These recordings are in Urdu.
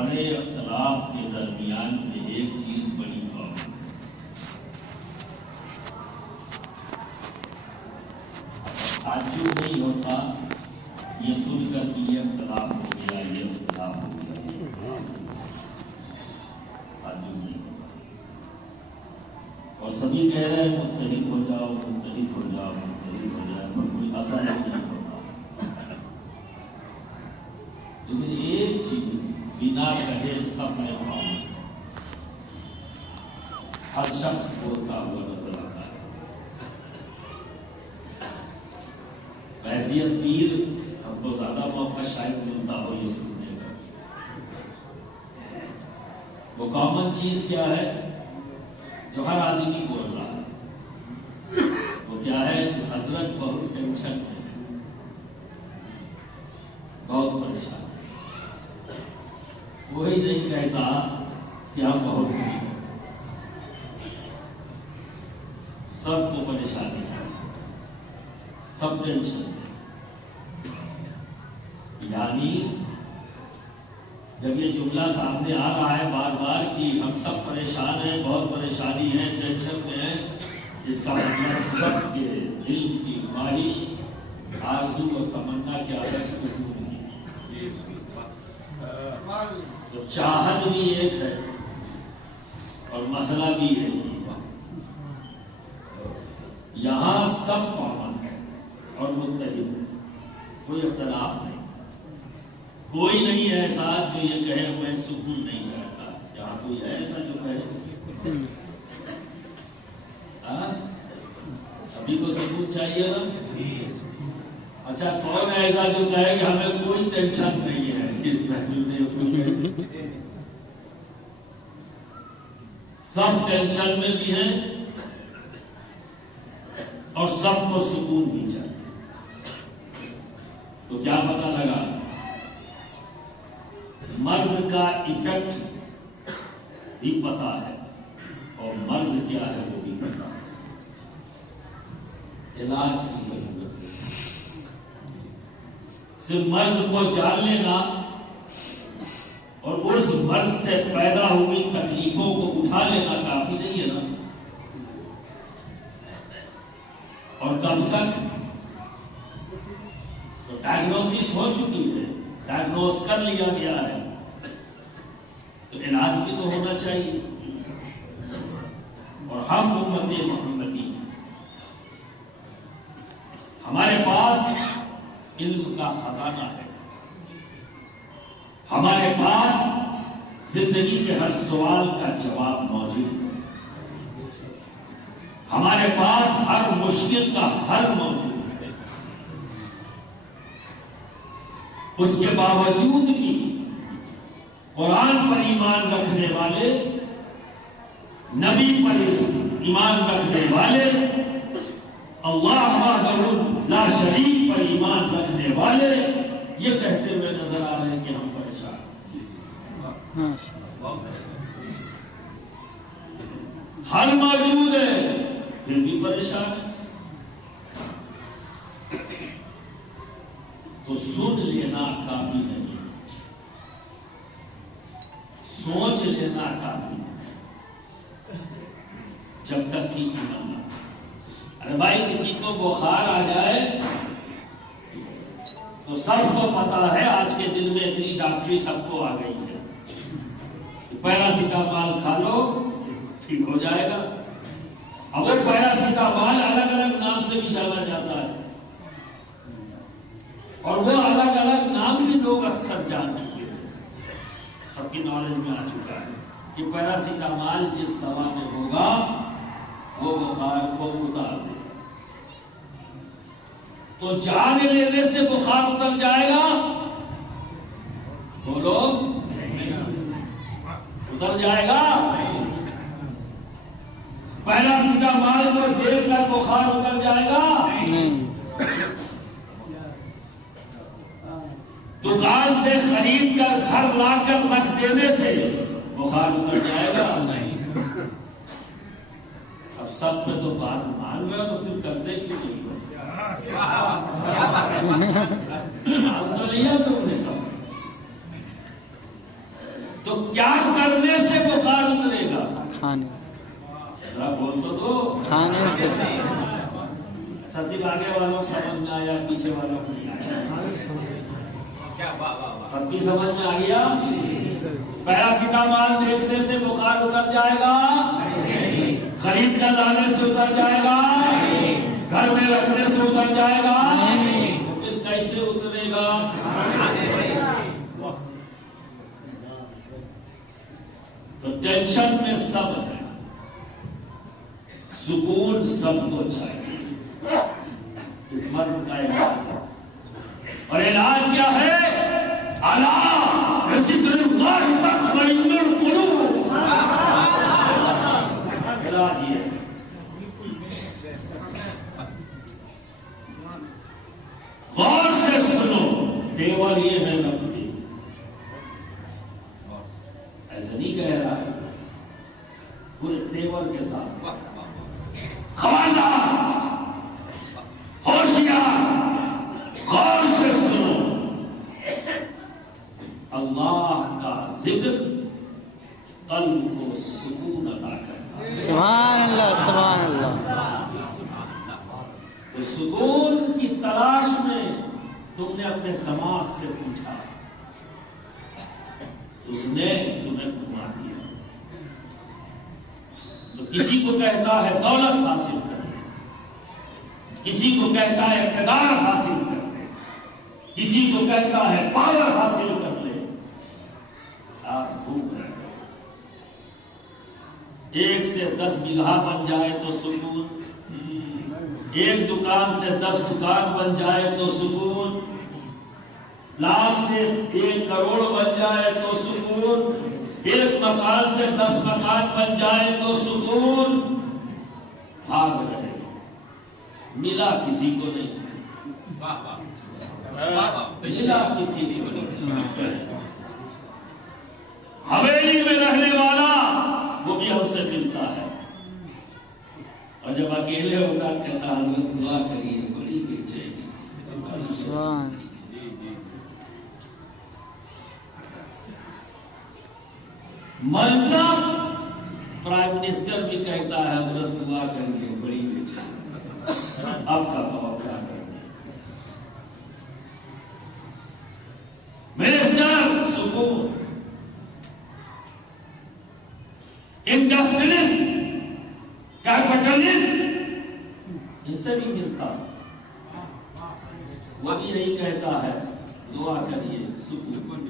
بڑے اختلاف کے درمیان میں ایک چیز بڑی کامن، تعجب نہیں ہوتا یہ سن کر کہ یہ اختلاف ہو گیا، یہ اختلاف ہو گیا، تعجب نہیں ہوتا، اور سبھی کہہ رہے ہیں متحد ہو جاؤ، متحد ہو جاؤ، متحد ہو جائے، پر کوئی اثر نہیں ہوتا۔ لیکن ایک چیز بنا کہے سب میں قوم، ہر شخص بولتا ہوا نظر آتا ہے۔ حیثیت پیر ہم کو زیادہ موقع شاید ملتا ہو یہ سننے کا۔ وہ کامن چیز کیا ہے جو ہر آدمی بول رہا ہے؟ وہ کیا ہے؟ کہ حضرت بہت ٹینشن میں، بہت پریشان، وہی نہیں کہتا کہ ہم بہت خوش ہیں۔ سب کو پریشانی ہے، سب ٹینشن ہے۔ یعنی جب یہ جملہ سامنے آ رہا ہے بار بار کہ ہم سب پریشان ہیں، بہت پریشانی ہے، ٹینشن میں ہیں، اس کا مطلب سب کے دل کی خواہش، آرزو اور تمنا کیا ہے؟ سکون کی۔ تو چاہت بھی ایک ہے اور مسئلہ بھی ایک ہی ہے۔ یہاں سب پامن ہے اور متحد ہے، کوئی اختلاف نہیں، کوئی نہیں ایسا جو یہ کہے میں سکون نہیں چاہتا۔ یہاں کوئی ہے ایسا جو کہے ابھی کو سکون چاہیے نا؟ اچھا کون ہے ایسا جو کہے کہ ہمیں کوئی ٹینشن نہیں ہے؟ اس سب ٹینشن میں بھی ہیں اور سب کو سکون بھی چاہیے۔ تو کیا پتہ لگا؟ مرض کا ایفیکٹ بھی پتا ہے اور مرض کیا ہے وہ بھی پتا ہے، علاج کی ضرورت ہے۔ صرف مرض کو جان لینا اور اس مرض سے پیدا ہوئی تکلیفوں کو اٹھا لینا کافی نہیں ہے نا۔ اور کب تک؟ تو ڈائگنوسس ہو چکی ہے، ڈائگنوز کر لیا گیا ہے، تو علاج بھی تو ہونا چاہیے۔ اور ہم امت محمدی، ہمارے پاس علم کا خزانہ ہے، ہمارے پاس زندگی کے ہر سوال کا جواب موجود ہے، ہمارے پاس ہر مشکل کا حل موجود ہے۔ اس کے باوجود بھی قرآن پر ایمان رکھنے والے، نبی پر ایمان رکھنے والے، اللہ وحدہ لا شریک پر ایمان رکھنے والے یہ کہتے ہوئے نظر آ رہے ہیں کہ ہم پریشان ہیں۔ حل موجود ہے پھر بھی پریشان ہے۔ تو سن لینا کافی نہیں، سوچ لینا کافی نہیں، جب تک کہ ایمان نہ۔ ارے بھائی کسی کو بخار آ جائے تو سب کو پتا ہے آج کے دن میں اتنی ڈاکٹری سب کو آ گئی ہے، پیراسیٹامال کھا لو ٹھیک ہو جائے گا۔ اب وہ پیراسیٹامال الگ الگ نام سے بھی جانا جاتا ہے، اور وہ الگ الگ نام بھی لوگ اکثر جان چکے ہیں، سب کی نالج میں آ چکا ہے کہ پیراسیٹامال جس دوا میں ہوگا وہ بخار کو اتار دے۔ تو جان لینے سے بخار اتر جائے گا؟ بولو اتر جائے گا؟ پیراسیٹامال کو دیکھ کر بخار اتر جائے گا؟ دکان سے خرید کر گھر لا کر رکھ دینے سے بخار اتر جائے گا؟ نہیں۔ اب سب پہ تو بات مان گیا تو پھر کرتے کیوں نہیں؟ تو لیا تم نے سب، تو کیا کرنے سے بخار اترے گا؟ کھانے ذرا بول تو دو. کھانے سے. اچھا صرف آگے والوں سمجھ میں آیا, پیچھے والوں کو نہیں آیا؟ سب کی سمجھ میں آ گیا؟ پیراسیٹامال دیکھنے سے بخار اتر جائے گا؟ خرید کر لانے سے اتر جائے گا؟ گھر میں رکھنے سے اتر جائے گا؟ پھر کیسے اترے گا؟ تو ٹینشن میں سب ہے, سکون سب کو چاہیے. اس مرض کا علاج ہے, اور علاج کیا ہے؟ الا بذکر اللہ تطمئن القلوب. علاج یہ ہے. غور سے سنو, تیور یہ ہے رب کی, ایسا نہیں کہہ رہا ہے, پورے تیور کے ساتھ. خبردار, ہوشیار, غور سے سنو, اللہ کا ذکر قلب کو سکون عطا کرتا ہے. سبحان اللہ, سبحان اللہ. تو سکون کی تلاش میں تم نے اپنے دماغ سے پوچھا, اس نے تمہیں گھما دیا. تو کسی کو کہتا ہے دولت حاصل کرنے, کسی کو کہتا ہے اقتدار حاصل کرنے, کسی کو کہتا ہے پاور حاصل کر لے. آپ ڈوب رہے ہو. 1 سے 10 بیگھہ بن جائے تو سکون, 1 دکان سے 10 دکان بن جائے تو سکون, 1,00,000 سے 1 کروڑ بن جائے تو سکون, 1 مکان سے 10 مکان بن جائے تو سکون. بھاگ رہے, ملا کسی کو نہیں, ملا کسی کو نہیں. حویلی میں رہنے والا وہ بھی ہم سے ملتا ہے, اور جب اکیلے ہوتا کہتا حضرت دعا کریے, بڑی بے چینی. منصب پرائم منسٹر بھی کہتا ہے حضرت دعا کریے, بڑی بے چینی. اب کا کیا کرنا, منسٹر سکون, انڈسٹریلسٹ, کیپٹلسٹ, ان سے بھی ملتا, وہ بھی نہیں کہتا ہے دعا کریے سکون.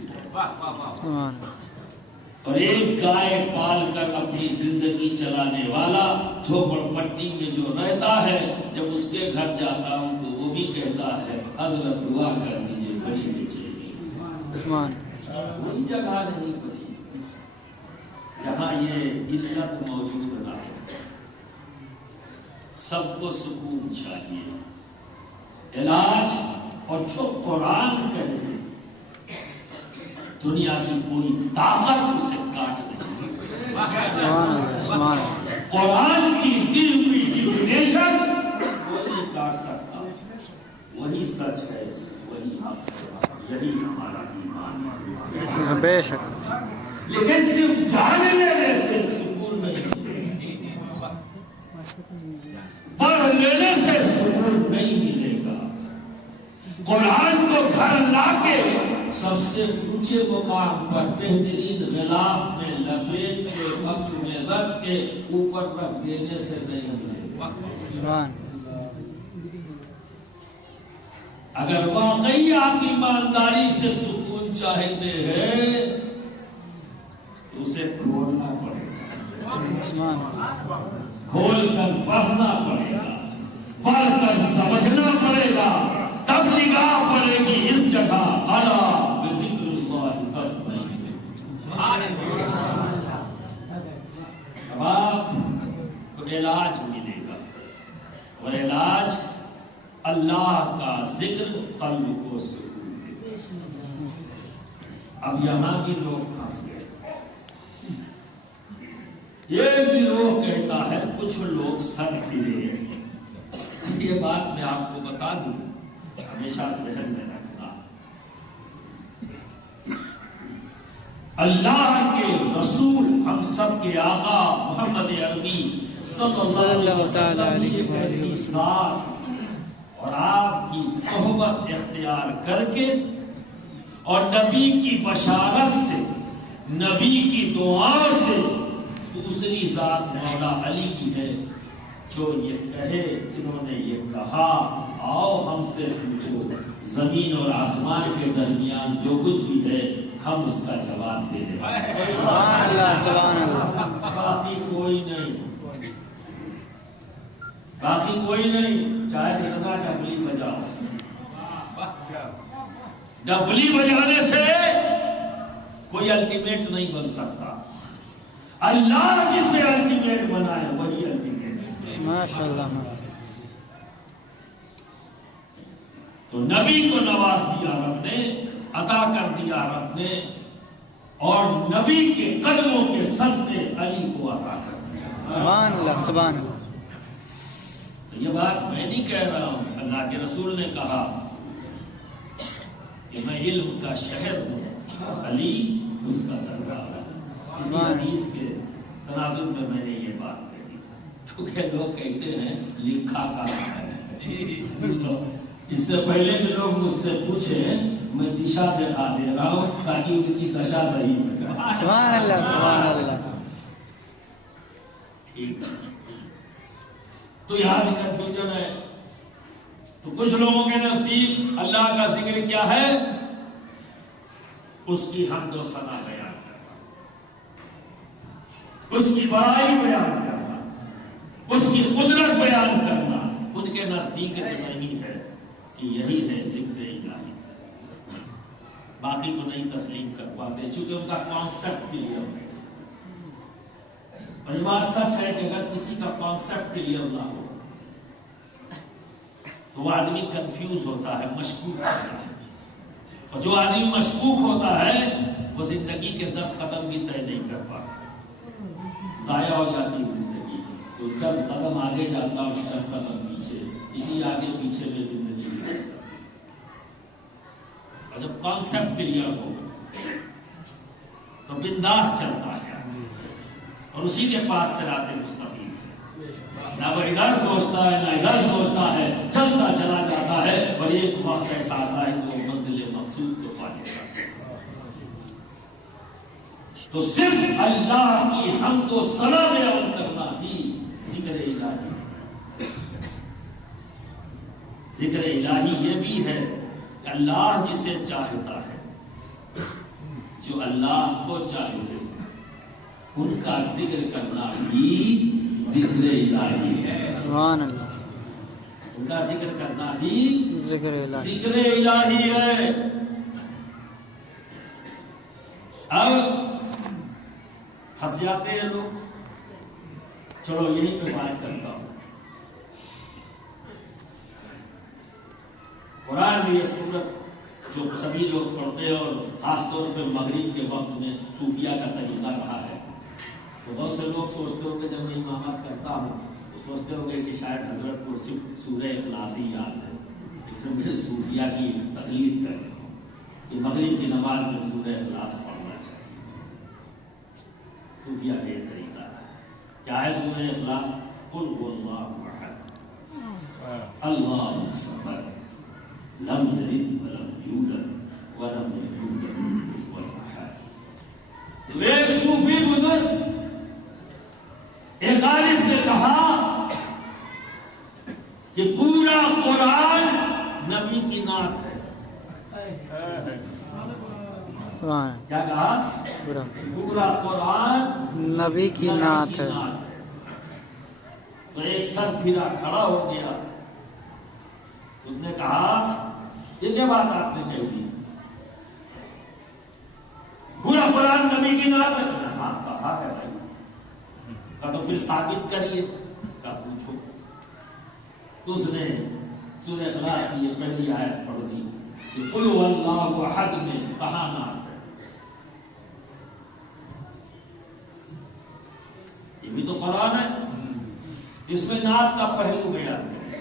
اور ایک گائے پال کر اپنی زندگی چلانے والا جھوپڑ پٹی میں جو رہتا ہے, جب اس کے گھر جاتا ہوں تو وہ بھی کہتا ہے حضرت دعا کر دیجیے, بڑی بے چینی. وہی جگہ نہیں بچی جہاں یہ عزت موجود نہ ہے. سب کو سکون چاہیے. علاج اور جو قرآن کہتے, دنیا کی کوئی طاقت اسے کاٹ نہیں سکتی. قرآن کی دی ہوئی ڈیفینیشن کوئی نہیں کاٹ سکتا. وہی سچ ہے, وہی یہی ہمارا ایمان ہے. بے شک. لیکن صرف جان لینے سے سکون نہیں, پڑھ لینے سے سکون نہیں ملے گا. قرآن کو گھر لا کے سب سے اونچے مقام پر بہترین غلاف میں لپیٹ کے بکس میں رکھ کے اوپر رکھ دینے سے نہیں ملے گا. اگر واقعی آپ ایمانداری سے سکون چاہتے ہیں تو اسے کھولنا پڑے گا, کھول کر پڑھنا پڑے گا, پڑھ کر سمجھنا پڑے گا, تب نگاہ پڑے گی اس جگہ. الا بذکر اللہ تطمئن. اب آپ کو علاج ملے گا, اور علاج اللہ کا ذکر قلب کو سکون دے گا. اب یہاں بھی لوگ پھنس گئے. یہ بھی لوگ کہتا ہے, کچھ لوگ سر پھرے. یہ بات میں آپ کو بتا دوں, ہمیشہ ذہن میں رکھنا. اللہ کے رسول ہم سب کے آقا محمد عربی صلی اللہ تعالی علیہ وسلم اور آپ کی صحبت اختیار کر کے اور نبی کی بشارت سے، نبی کی دعا سے دوسری ذات مولا علی کی ہے جو یہ کہے، جنہوں نے یہ کہا آؤ ہم سے پوچھو زمین اور آسمان کے درمیان جو کچھ بھی ہے ہم اس کا جواب دے دیں۔ سبحان اللہ سبحان اللہ۔ باقی کوئی نہیں، باقی کوئی نہیں، چاہے کتنا ڈبلی بجاؤ، ڈبلی بجانے سے کوئی الٹیمیٹ نہیں بن سکتا۔ اللہ جسے الٹیمیٹ بنائے وہی الٹیمیٹ ہے۔ ماشاء اللہ۔ تو نبی کو نواز دیا رب نے، عطا کر دیا رب نے، اور نبی کے قدموں کے صدقے علی کو عطا کر دیا۔ سبحان اللہ سبحان اللہ۔ تو یہ بات میں نہیں کہہ رہا ہوں، اللہ کے رسول نے کہا کہ میں علم کا شہر ہوں، علی اس کا دروازہ۔ اسی حدیث کے تناظر میں میں نے یہ بات کہی، کیونکہ لوگ کہتے ہیں لکھا کہاں ہے۔ اس سے پہلے کہ لوگ مجھ سے پوچھیں میں دشا دکھا دے رہا ہوں تاکہ ان کی دشا صحیح ہو جائے۔ سبحان اللہ سبحان اللہ۔ ٹھیک ہے، تو یہاں بھی کنفیوژن ہے۔ تو کچھ لوگوں کے نزدیک اللہ کا ذکر کیا ہے؟ اس کی حمد و ثنا بیان کرنا، اس کی بڑائی بیان کرنا، اس کی قدرت بیان کرنا۔ ان کے نزدیک نہیں ہے کہ یہی ہے ذکر الہی، باقی کو نہیں تسلیم کر پاتے چونکہ ان کا کانسیپٹ کلیئر ہے۔ اور یہ بات سچ ہے کہ اگر کسی کا کانسیپٹ کلیئر نہ ہو تو وہ آدمی کنفیوز ہوتا ہے، مشکوک ہوتا ہے، اور جو آدمی مشکوک ہوتا ہے وہ زندگی کے 10 قدم بھی طے نہیں کر پاتا، ضائع ہو جاتی ہے زندگی۔ تو چند قدم آگے جاتا اور چند قدم پیچھے، اسی آگے پیچھے میں زندگی گزرتا۔ اور جب کانسیپٹ کلیئر ہو تو بنداس چلتا ہے، اور اسی کے پاس صراط مستقیم ہے، نہ وہ ادھر سوچتا ہے نہ ادھر سوچتا ہے، چلتا چلا جاتا ہے، اور ایک وقت ایسا آتا ہے کہ وہ منزل مقصود کو پا لیتا ہے۔ تو صرف اللہ کی حمد و ثنا بیان کرنا ہی ذکر الہی۔ ذکر الہی یہ بھی ہے کہ اللہ جسے چاہتا ہے، جو اللہ کو چاہتے ان کا ذکر کرنا بھی ذکر الہی ہے۔ سبحان اللہ۔ ان کا ذکر کرنا بھی ذکر الہی ذکر الہی ہے۔ اب پھنس جاتے ہیں لوگ، چلو یہی پہ بات کرتا ہوں۔ قرآن میں یہ سورت جو سبھی لوگ پڑھتے ہیں اور خاص طور پہ مغرب کے وقت میں صوفیہ کا طریقہ رہا ہے، تو بہت سے لوگ سوچتے ہوں گے جب میں امامت کرتا ہوں تو سوچتے ہوں گے کہ شاید حضرت کو صرف سورہ اخلاص ہی یاد ہے، لیکن مجھے صوفیہ کی تقلید کرتے ہوں کہ مغرب کی نماز میں سورہ اخلاص پڑھنا چاہیے۔ صوفیہ کا یہ طریقہ ہے۔ کیا ہے سورہ اخلاص؟ قل هو اللہ احد اللہ الصمد لم یلد ولم یولد ولم یکن له کفوا احد۔ تو ایک صوفی بزرگ، ایک عارف نے کہا کہ پورا قرآن نبی کی نعت ہے۔ سبحان کیا کہا؟ پورا قرآن نبی کی نعت ہے۔ تو ایک سر پھرا کھڑا ہو گیا، اس نے کہا یہ کیا بات آپ نے کہی تھی؟ پورا قرآن نبی کی نعت ہے؟ ہاں کہا ہے بھائی۔ کہا تو پھر ثابت کریے۔ کہا پوچھو۔ تو اس نے سورہ اخلاص کی یہ پہلی آیت پڑھ دی کہ قل هو اللہ احد میں کہاں نعت ہے؟ یہ بھی تو قرآن ہے، اس میں نعت کا پہلو بیان ہے۔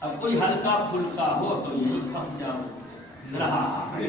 اب کوئی ہلکا پھلکا ہو تو یہی پھنس جاؤ رہا ہے۔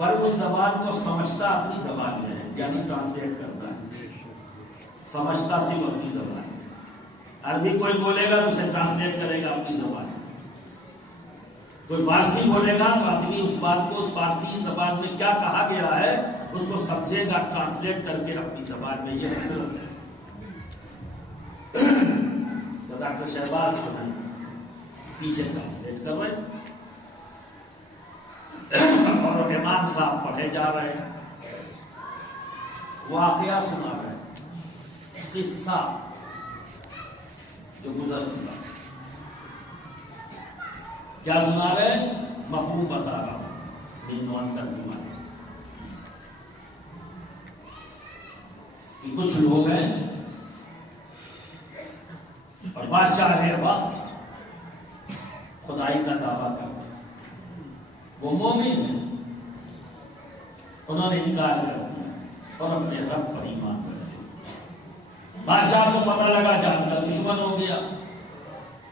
پر اس زبان کو سمجھتا اپنی زبان میں ہے، یعنی ٹرانسلیٹ کرتا ہے، سمجھتا صرف اپنی زبان ہے۔ عربی کوئی بولے گا تو اسے ٹرانسلیٹ کرے گا اپنی زبان میں، کوئی فارسی بولے گا تو آدمی اس بات کو اس فارسی زبان میں کیا کہا گیا ہے اس کو سمجھے گا ٹرانسلیٹ کر کے اپنی زبان میں۔ یہ حضرت ہے تو ڈاکٹر شہباز جو ہے پیچھے ٹرانسلیٹ کر رہے اور امام صاحب پڑھے جا رہے ہیں، واقعہ سنا رہے ہیں، قصہ جو گزر چکا، کیا سنا رہے ہیں؟ مفہوم بتا رہا ہوں، ترجمہ کہ کچھ لوگ ہیں اور بادشاہ وقت خدائی کا دعویٰ کرتے ہیں، وہ مومن ہیں، انہوں نے انکار کر دیا اور اپنے رب پر ایمان کر دیا۔ بادشاہ کو پتہ لگا جان کا دشمن ہو گیا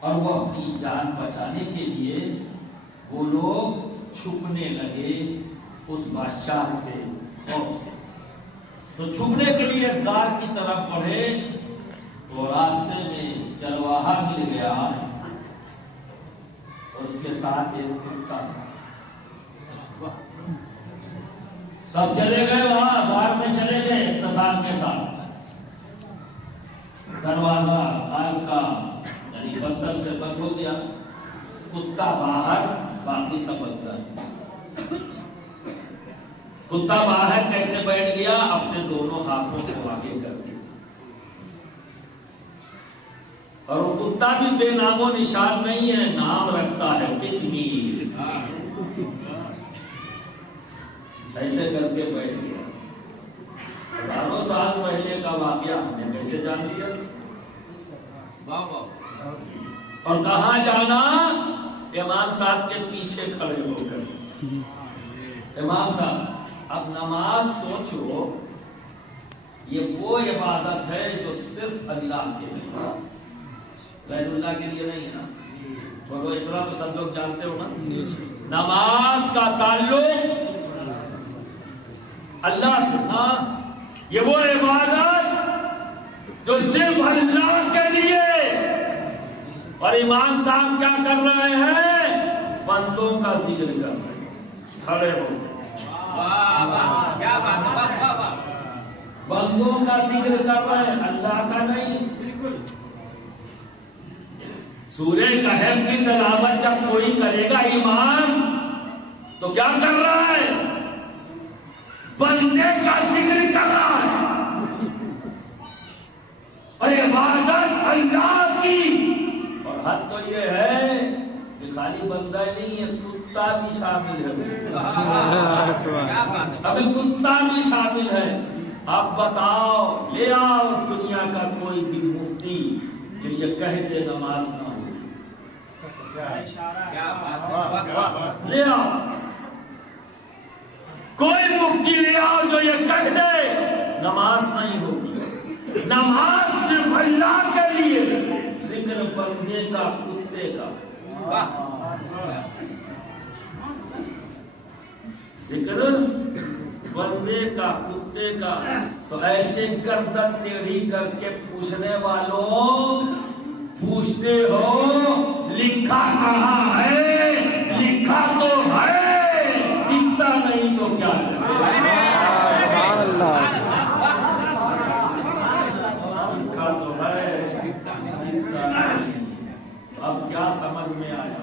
اور وہ اپنی جان بچانے کے لیے وہ لوگ چھپنے لگے اس بادشاہ سے، خوف سے۔ تو چھپنے کے لیے غار کی طرف بڑھے تو راستے میں چرواہا مل گیا اور اس کے ساتھ ایک کتا تھا۔ سب چلے گئے وہاں غار میں، چلے گئے اختصار کے ساتھ، دروازہ غار کا یعنی پتھر سے بند ہو گیا، کتا باہر، باقی سب اندر۔ کتا باہر کیسے بیٹھ گیا؟ اپنے دونوں ہاتھوں کو آگے کر دیا، اور وہ کتا بھی بے نام و نشان نہیں ہے، نام رکھتا ہے قطمیر، ایسے کر کے بیٹھ گیا۔ ہزاروں سال پہلے کا واقعہ ہم نے کیسے جان لیا؟ اور کہاں جانا؟ امام صاحب کے پیچھے کھڑے ہو کر۔ امام صاحب اب نماز سوچو، یہ وہ عبادت ہے جو صرف اللہ کے لیے، غیر اللہ کے لیے نہیں ہے نا؟ بولو اتنا تو سب لوگ جانتے ہو نا، نماز کا تعلق اللہ سے، ہاں یہ وہ عبادت جو صرف اللہ کے لیے۔ اور امام صاحب کیا کر رہے ہیں؟ بندوں کا ذکر کر رہے ہیں، کھڑے ہو بندوں کا ذکر کر رہے ہیں، اللہ کا نہیں۔ سورہ کہف کی تلاوت جب کوئی کرے گا ایمان تو کیا کر رہا ہے؟ بندے کا ذکر کر رہا ہے، اور عبادت اللہ کی۔ اور حد تو یہ ہے کہ خالی بندہ نہیں ہے، کتا بھی شامل ہے، ابھی کتا بھی شامل ہے۔ اب بتاؤ، لے آؤ دنیا کا کوئی بھی مفتی جو یہ کہہ دے نماز نہ ہو، لے آؤ کوئی مفتی، لے آؤ جو یہ کہہ دے نماز نہیں ہوگی۔ نماز صرف اللہ کے لیے، ذکر بندے کا کتے کا، ذکر بندے کا کتے کا۔ تو ایسے گردن ٹیڑھی کر کے پوچھنے والوں پوچھتے ہو لکھا کہاں ہے؟ لکھا تو ہے، دکھتا نہیں تو کیا کرے؟ لکھا تو ہے، دکھتا نہیں۔ اب کیا سمجھ میں آیا؟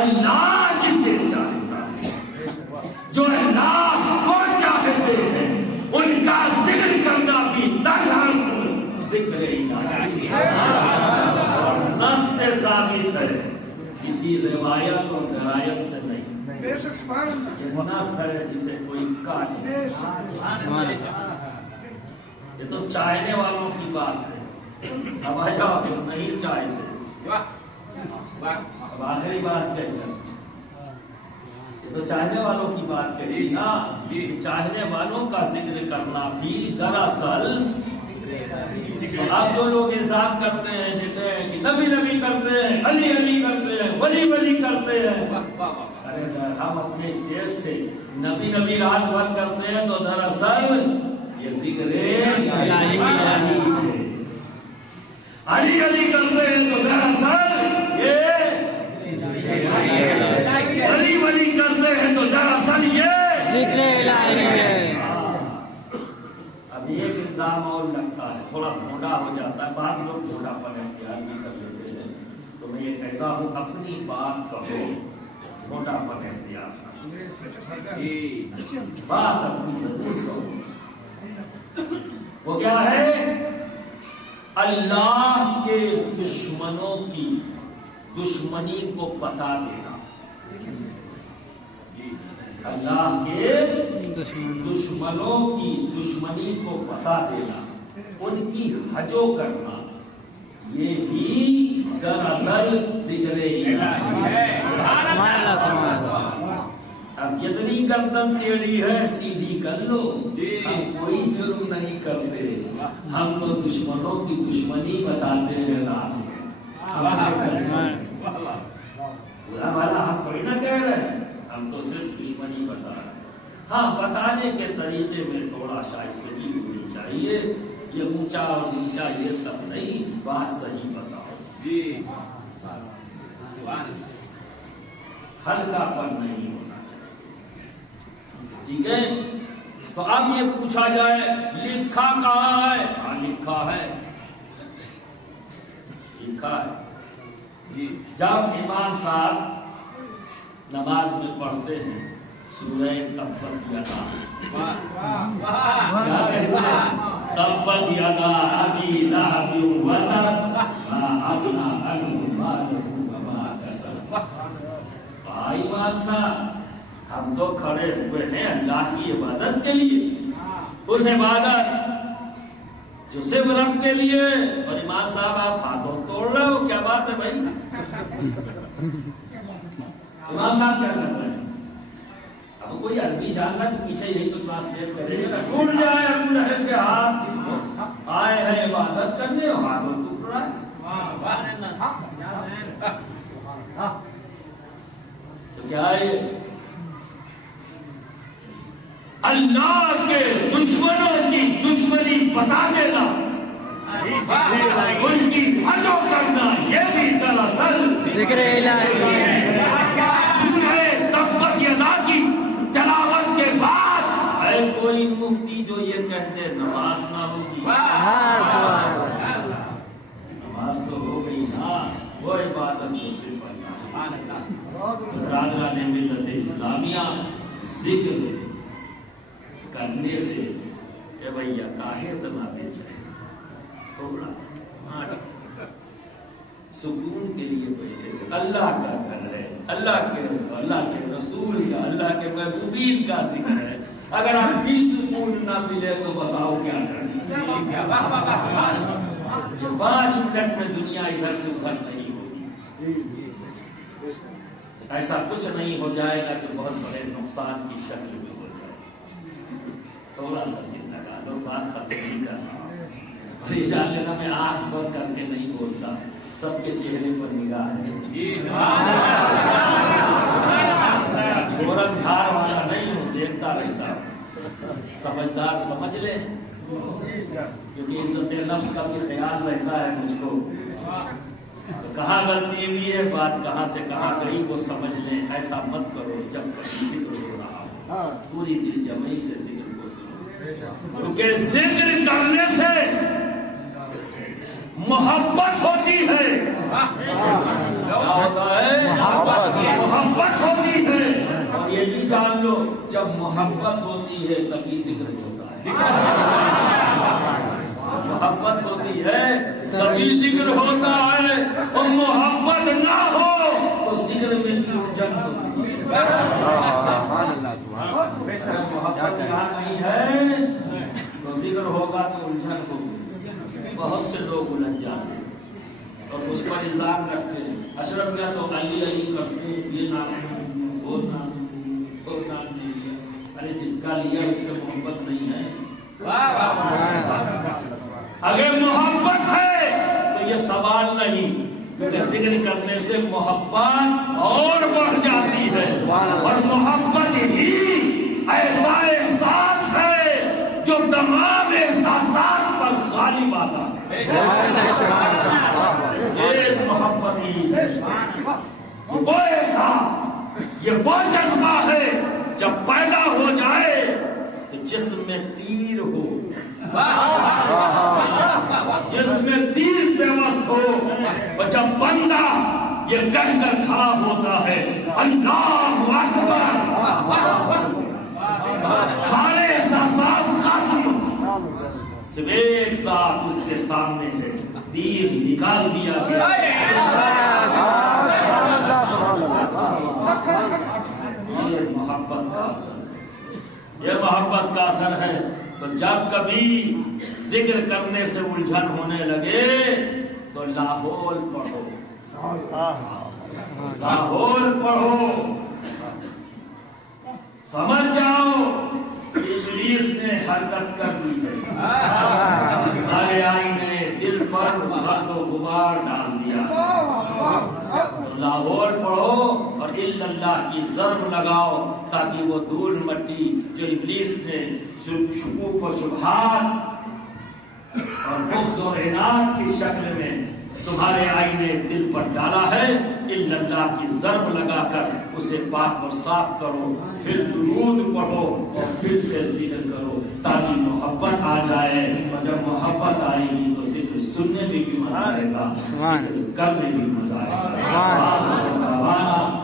اللہ جسے چاہتا ہے، جو اللہ کو چاہتے ہیں، ان کا ذکر کرنا بھی دراصل ذکر الہی ہے، اور نص سے ثابت ہے، کسی روایت اور درایت سے نہیں۔ یہ نص ہے جسے کوئی کاٹ نہیں۔ یہ تو چاہنے والوں کی بات ہے، اب آ جاؤ جو نہیں چاہتے۔ اب آخری بات کہہ کر تو چاہنے والوں کی بات کہی نا، چاہنے والوں کا ذکر کرنا بھی دراصل۔ تو اب جو لوگ الزام کرتے ہیں، دیتے ہیں کہ نبی نبی کرتے ہیں، علی علی کرتے ہیں، ولی ولی کرتے ہیں، ارے ہم اپنے اسٹیج سے نبی نبی رات بھر کرتے ہیں تو دراصل یہ ذکر الہی ہے. علی علی کرتے ہیں تو دراصل یہ علی ولی کرتے ہیں تو دراصل یہ ذکر الہی ہے. اب ایک الزام اور لگتا ہے، تھوڑا بھونڈا ہو جاتا ہے، بعض لوگ بھونڈا پن اختیار بھی کر لیتے ہیں. تو میں یہ کہتا ہوں اپنی بات کہو، بھونڈا پن اختیار بات اپنی ضرور کہو. وہ کیا ہے؟ اللہ کے دشمنوں کی دشمنی کو بتا دینا. اللہ کے دشمنوں کی دشمنی کو بتا دینا، ان کی حجو کرنا، یہ بھی دراصل ذکر الہی ہے. اب جتنی گردن ٹیڑھی ہے سیدھی کر لو، ہم کوئی جرم نہیں کرتے، ہم تو دشمنوں کی دشمنی بتاتے ہیں. برا والا ہم تھوڑی نہ کہہ رہے ہیں، ہم تو صرف دشمنی بتا رہے ہیں. ہاں بتانے کے طریقے میں تھوڑا شائستگی ہونی چاہیے، یہ اونچا اور نیچا یہ سب نہیں، بات صحیح بتاؤ. جی ہلکا پن نہیں ہونا چاہیے. ٹھیک ہے؟ تو اب یہ پوچھا جائے لکھا کہاں ہے؟ ہاں لکھا ہے، لکھا ہے. جب امام صاحب نماز میں پڑھتے ہیں سورہ تبت یدا، کیا کہتے ہیں؟ تبت یدا ابی لہب وتب ما اغنی عنہ مالہ وما کسب. امام صاحب ہم تو کھڑے ہوئے ہیں اللہ کی عبادت کے لیے، اس عبادت جو صرف رب کے لیے. اور امام صاحب آپ ہاتھوں توڑ رہے ہو، کیا بات ہے بھائی؟ امام صاحب کیا کر رہے ہیں؟ اب کوئی عربی جاننا تو پیچھے یہی تو ٹرانسلیٹ کرے گا. ٹوٹ جائے ابو لہب کے ہاتھ، آئے ہیں عبادت کرنے اور ہاتھوں ٹوٹ رہا ہے. تو کیا ہے؟ اللہ کے دشمنوں کی دشمنی بتا دینا، ان کی حجو کرنا، یہ بھی دراصل ذکر الہی ہے. سورہ تبت یدا کی تلاوت کے بعد ہے کوئی مفتی جو یہ کہہ دے نماز نہ ہوگی؟ نماز تو ہو گئی نا، وہ عبادت تو صرف برادران ملت اسلامیہ ذکر کرنے سے اے بھیا کاہے بناتے چاہیے، تھوڑا سا سکون کے لیے بیٹھے. اللہ کا گھر ہے، اللہ کے رسول کا، اللہ کے محبوبین کا ذکر ہے. اگر آپ بھی سکون نہ ملے تو بتاؤ کیا کریں؟ 5 منٹ میں دنیا ادھر سے ادھر نہیں ہوگی. ایسا کچھ نہیں ہو جائے گا کہ بہت بڑے نقصان کی شکل میں ہو جائے. تھوڑا سا دن لگا لو، بات ختم نہیں کرنا. اور یہ جان لینا میں آنکھ بند کر کے نہیں بولتا، سب کے چہرے پر نگاہ ہے. چھوڑن جھاڑ والا نہیں ہوں، دیکھتا رہے صاحب. سمجھدار سمجھ لے، کیونکہ عزت نفس کا بھی خیال رہتا ہے مجھ کو. کہاں غلطی ہوئی ہے، بات کہاں سے کہاں گئی وہ سمجھ لیں. ایسا مت کرو جب کبھی ذکر ہو رہا ہو، پوری دل جمعی سے ذکر کو سنو، کیونکہ ذکر کرنے سے محبت ہوتی ہے. کیا ہوتا ہے؟ محبت ہوتی ہے. اور یہ بھی جان لو جب محبت ہوتی ہے تبھی ذکر ہوتا ہے. محبت ہوتی ہے تبھی ذکر ہوتا ہے، اور محبت نہ ہو تو ذکر میں الجھن ہوتی ہے. محبت یہاں نہیں ہے تو ذکر ہوگا تو الجھن ہوگی. بہت سے لوگ الجھ جاتے ہیں اور اس پر الزام رکھتے ہیں. اشرف کیا تو علی علی کرتے ہیں، یہ نام وہ نام نہیں لیا. ارے جس کا لیا اس سے محبت نہیں ہے. اگر محبت ہے تو یہ سوال نہیں، کیونکہ ذکر کرنے سے محبت اور بڑھ جاتی ہے، اور محبت ہی ایسا احساس ہے جو تمام احساسات پر غالب آتا ہے۔ یہ محبت ہی ہے، وہ احساس، یہ وہ جذبہ ہے جب پیدا ہو جائے تو جسم میں تیر ہو، جسم میں تیر پیوست ہو، اور جب بندہ یہ کہہ کر کھڑا ہوتا ہے اللہ اکبر، سارے احساسات ختم، صرف ایک ساتھ اس کے سامنے ہے، تیر نکال دیا گیا۔ یہ محبت کا اثر ہے، یہ محبت کا اثر ہے۔ تو جب کبھی ذکر کرنے سے الجھن ہونے لگے تو لاہور پڑھو، لاہور پڑھو، سمجھ جاؤ ابلیس نے حرکت کر دی ہے، تمہارے آئینے دل پر گرد و غبار ڈال دیا۔ لاہور پڑھو اور اللہ کی ضرب لگاؤ تاکہ وہ دھول مٹی جو ابلیس نے شکوک و شبہات اور بغض اور عناد کی شکل میں تمہارے آئینے دل پر ڈالا ہے، اللہ کی ضرب لگا کر اسے پاک اور صاف کرو، پھر درود پڑھو اور پھر سے ذکر کرو تاکہ محبت آ جائے، اور جب محبت آئے گی تو ذکر سننے میں بھی مزہ آئے گا، ذکر کرنے میں بھی مزہ آئے گا۔